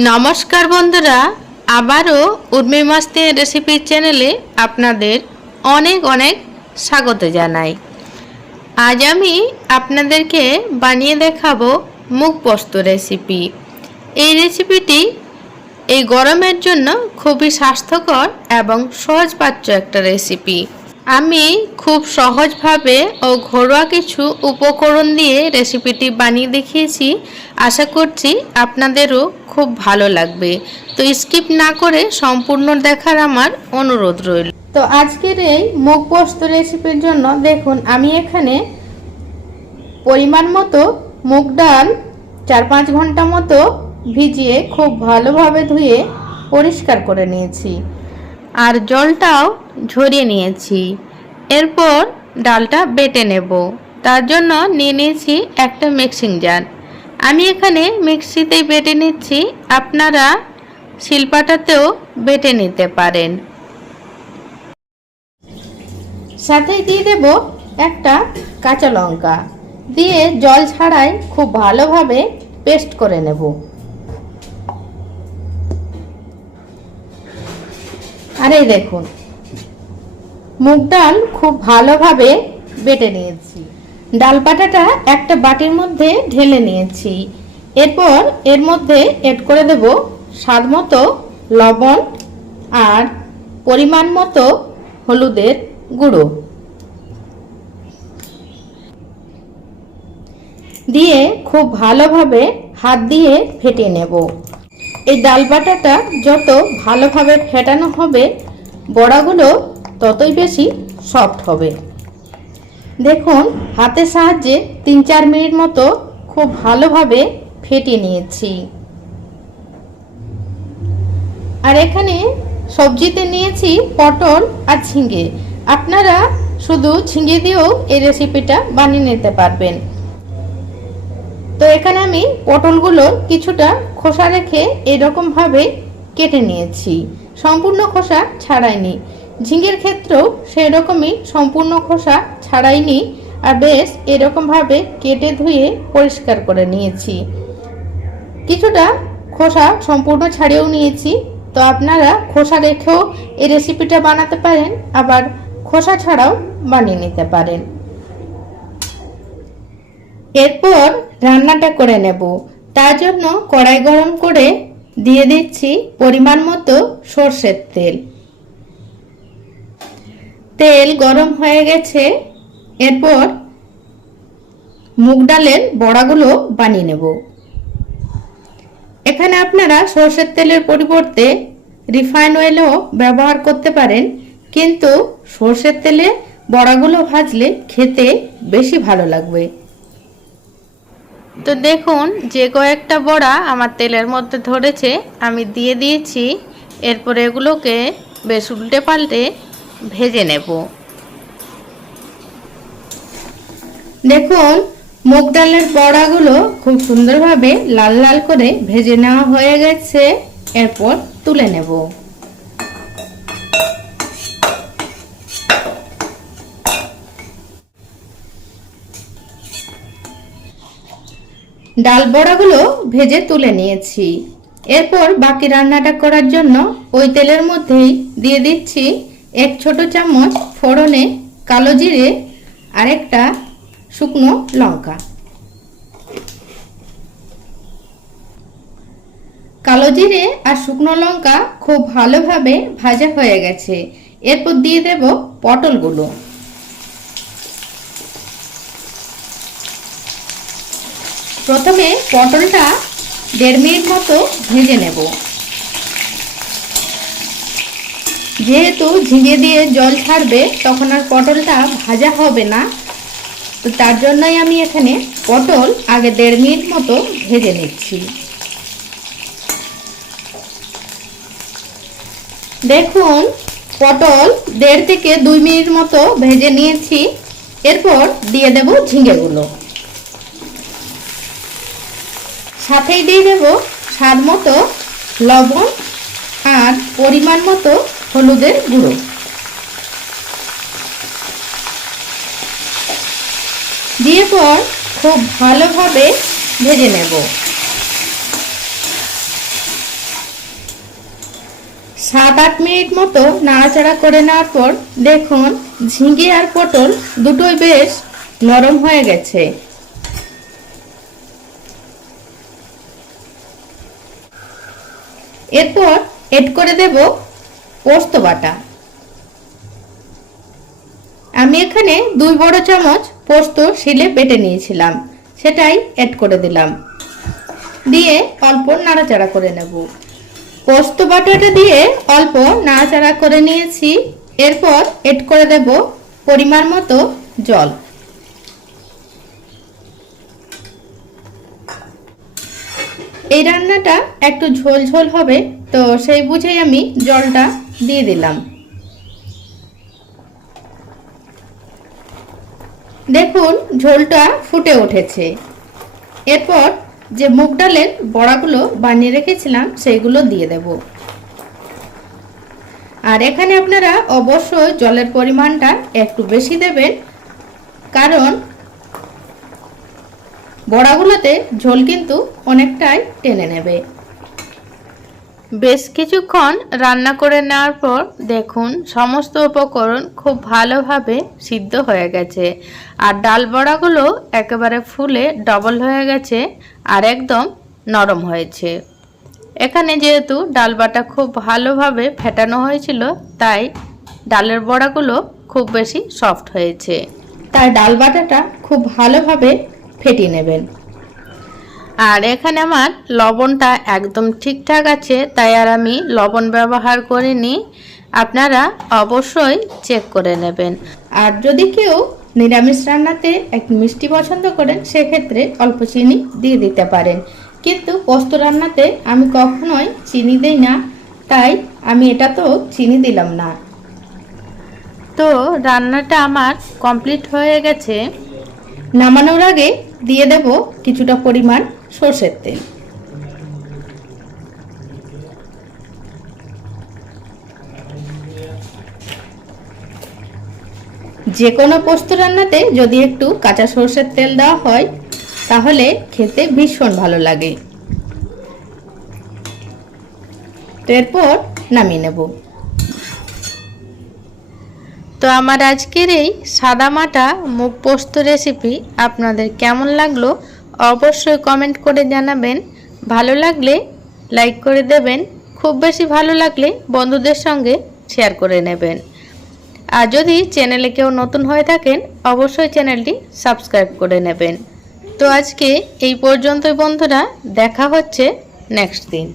নমস্কার বন্ধুরা, আবারও উর্মি মাস্তি রেসিপি চ্যানেলে আপনাদের অনেক অনেক স্বাগত জানাই। আজ আমি আপনাদেরকে বানিয়ে দেখাবো মুখ পোস্ত রেসিপি এই রেসিপিটি এই গরমের জন্য খুবই স্বাস্থ্যকর এবং সহজপাচ্য একটা রেসিপি আমি খুব সহজভাবে ও ঘরোয়া কিছু উপকরণ দিয়ে রেসিপিটি বানিয়ে দেখিয়েছি। আশা করছি আপনাদেরও খুব ভালো লাগবে। তো স্কিপ না করে সম্পূর্ণ দেখার আমার অনুরোধ রইল। তো আজকের এই মুখ পোস্ত রেসিপির জন্য দেখুন, আমি এখানে পরিমাণ মতো মুগ ডাল চার পাঁচ ঘণ্টা মতো ভিজিয়ে খুব ভালোভাবে ধুয়ে পরিষ্কার করে নিয়েছি। আর জলটাও ঝরিয়ে নিয়েছি। এরপর ডালটা বেটে নেব। তার জন্য নিয়ে নিয়েছি একটা মিক্সিং জার আমি এখানে মিক্সিতেই বেটে নিচ্ছি। আপনারা শিলপাটাতেও বেটে নিতে পারেন। সাথে দিয়ে দেব একটা কাঁচা লঙ্কা। দিয়ে জল ছাড়াই খুব ভালোভাবে পেস্ট করে নেব। আর এই দেখুন, মুগ ডাল খুব ভালোভাবে বেটে নিয়েছি। ডাল বাটাটা একটা বাটির মধ্যে ঢেলে নিয়েছি। এরপর এর মধ্যে এড করে দেব স্বাদ মতো লবণ আর পরিমাণ মতো হলুদের গুঁড়ো। দিয়ে খুব ভালোভাবে হাত দিয়ে ফেটিয়ে নেব। এই ডাল বাটাটা যত ভালোভাবে ফেটানো হবে, বড়াগুলো ততই বেশি সফট হবে। দেখুন, হাতের সাহায্যে তিন চার মিনিট মতো খুব ভালোভাবে ফেটে নিয়েছি। আর এখানে সবজিতে নিয়েছি পটল আর ঝিঙে। আপনারা শুধু ঝিঙে দিয়েও এই রেসিপিটা বানিয়ে নিতে পারবেন। তো এখানে আমি পটলগুলো কিছুটা খোসা রেখে এরকমভাবে কেটে নিয়েছি। সম্পূর্ণ খোসা ছাড়াইনি। ঝিঙের ক্ষেত্রেও সেই রকমই সম্পূর্ণ খোসা ছাড়াইনি আর বেশ এরকমভাবে কেটে ধুয়ে পরিষ্কার করে নিয়েছি। কিছুটা খোসা সম্পূর্ণ ছাড়িয়েও নিয়েছি। তো আপনারা খোসা রেখেও এই রেসিপিটা বানাতে পারেন, আবার খোসা ছাড়াও বানিয়ে নিতে পারেন। এরপর রান্নাটা করে নেব। তার জন্য কড়াই গরম করে দিয়ে দিচ্ছি পরিমাণ মতো সর্ষের তেল। তেল গরম হয়ে গেছে। এরপর মুগ ডালের বড়াগুলো বানিয়ে নেব। এখানে আপনারা সর্ষের তেলের পরিবর্তে রিফাইন অয়েলও ব্যবহার করতে পারেন, কিন্তু সর্ষের তেলে বড়াগুলো ভাজলে খেতে বেশি ভালো লাগবে। তো দেখুন, যে কয়েকটা বড়া আমার তেলের মধ্যে ধরেছে, আমি দিয়ে দিয়েছি, এরপর এগুলোকে বেশ উল্টে পাল্টে ভেজে নেব। দেখুন, মুগ ডালের বড়াগুলো খুব সুন্দরভাবে লাল লাল করে ভেজে নেওয়া হয়ে গেছে, এরপর তুলে নেব। ডাল বড়াগুলো ভেজে তুলে নিয়েছি। এরপর বাকি রান্নাটা করার জন্য ওই তেলের মধ্যেই দিয়ে দিচ্ছি এক ছোট চামচ ফোড়নে কালো জিরে আর একটা শুকনো লঙ্কা। কালো জিরে আর শুকনো লঙ্কা খুব ভালোভাবে ভাজা হয়ে গেছে। এরপর দিয়ে দেব পটলগুলো। প্রথমে পটলটা দেড় মিনিট মতো ভেজে নেব। যেহেতু ঝিঙে দিয়ে জল ছাড়বে, তখন আর পটলটা ভাজা হবে না। তো তার জন্যই আমি এখানে পটল আগে দেড় মিনিট মতো ভেজে নিচ্ছি। দেখুন, পটল দেড় থেকে দুই মিনিট মতো ভেজে নিয়েছি। এরপর দিয়ে দেব ঝিঙেগুলো। সাথেই দিয়ে দেব স্বাদ মতো লবণ আর পরিমাণ মতো হলুদের গুঁড়ো। দিয়ে পর খুব ভালোভাবে ভেজে নেব। সাত আট মিনিট মতো নাড়াচাড়া করে নেওয়ার পর দেখুন ঝিঙে আর পটল দুটোই বেশ নরম হয়ে গেছে। এরপর এড করে দেব পোস্ত বাটা। আমি এখানে দুই বড় চামচ পোস্ত শিলে বেটে নিয়েছিলাম, সেটাই অ্যাড করে দিলাম। দিয়ে অল্প নাড়াচাড়া করে নেব। পোস্ত বাটাটা দিয়ে অল্প নাড়াচাড়া করে নিয়েছি, এরপর এড করে দেব পরিমাণ মতো জল। এই রান্নাটা একটু ঝোল ঝোল হবে, তো সেই বুঝেই আমি জলটা দিয়ে দিলাম। দেখুন, ঝোলটা ফুটে উঠেছে। এরপর যে মুগ ডালের বড়াগুলো বানিয়ে রেখেছিলাম, সেইগুলো দিয়ে দেব। আর এখানে আপনারা অবশ্যই জলের পরিমাণটা একটু বেশি দেবেন, কারণ বড়াগুলোতে ঝোল কিন্তু অনেকটাই টেনে নেবে। বেশ কিছুক্ষণ রান্না করে নেওয়ার পর দেখুন সমস্ত উপকরণ খুব ভালোভাবে সিদ্ধ হয়ে গেছে। আর ডাল বড়াগুলো একেবারে ফুলে ডবল হয়ে গেছে আর একদম নরম হয়েছে। এখানে যেহেতু ডাল বাটা খুব ভালোভাবে ফেটানো হয়েছিল তাই ডালের বড়াগুলো খুব বেশি সফট হয়েছে। তাই ডাল বাটাটা খুব ভালোভাবে ফেটিয়ে নেবেন। আর এখানে আমার লবণটা একদম ঠিকঠাক আছে, তাই আর আমি লবণ ব্যবহার করিনি। আপনারা অবশ্যই চেক করে নেবেন। আর যদি কেউ নিরামিষ রান্নাতে এক মিষ্টি পছন্দ করেন, সেক্ষেত্রে অল্প চিনি দিয়ে দিতে পারেন। কিন্তু পোস্ত রান্নাতে আমি কখনোই চিনি দেই না, তাই আমি এটা তো চিনি দিলাম না। তো রান্নাটা আমার কমপ্লিট হয়ে গেছে। নামানোর আগে দিয়ে দেব কিছুটা পরিমাণ সর্ষের তেল। যে কোনো পোস্ত রান্নাতে যদি একটু কাঁচা সর্ষের তেল দেওয়া হয়, তাহলে খেতে ভীষণ ভালো লাগে। তো এরপর নামিয়ে নেব। তো আমার আজকের এই সাদামাটা মুগ পোস্ত রেসিপি আপনাদের কেমন লাগল অবশ্যই কমেন্ট করে জানাবেন। ভালো লাগলে লাইক করে দেবেন, খুব বেশি ভালো লাগলে বন্ধুদের সঙ্গে শেয়ার করে নেবেন। আর যদি চ্যানেলে কেউ নতুন হয়ে থাকেন, অবশ্যই চ্যানেলটি সাবস্ক্রাইব করে নেবেন। তো আজকে এই পর্যন্তই বন্ধুরা, দেখা হচ্ছে নেক্সট দিন।